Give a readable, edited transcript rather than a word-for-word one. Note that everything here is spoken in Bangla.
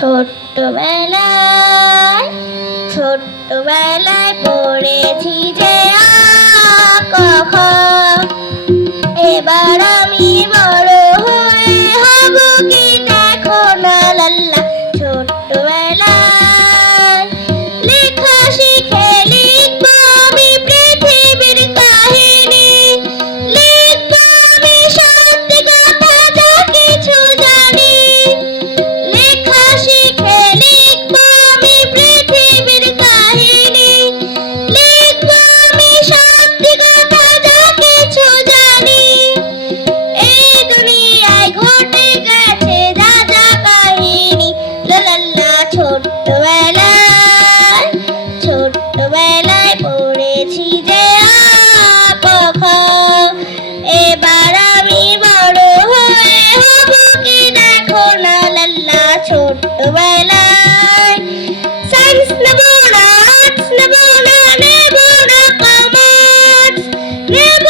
ছোট্টবেলায় ছোট্টবেলায় পড়েছি যে ক খ, এবার আমি বড় হয়ে হব কি দেখো না লাল্লা। ছোট্টবেলায় লেখা শিখে লিখবো আমি পৃথিবীর কাহিনী, লিখবো আমি সত্যি কথা যা কিছু জানি। লেখা শিখে লিখবো আমি পৃথিবীর কাহিনী, লিখবো আমি সত্যি কথা যা কিছু জানি। এই দুনিয়ায় ঘটে গেছে যা যা কাহিনী, লাল্লা। ছোট্টবেলায় ছোট্টবেলায় পড়েছি যে ক খ, এবার আমি বড় হয়ে হব কি দেখো না লাল্লা। ছোট্টবেলায় সায়েন্স নেব না, আর্টস নেব না, নেব না কমার্স, নেব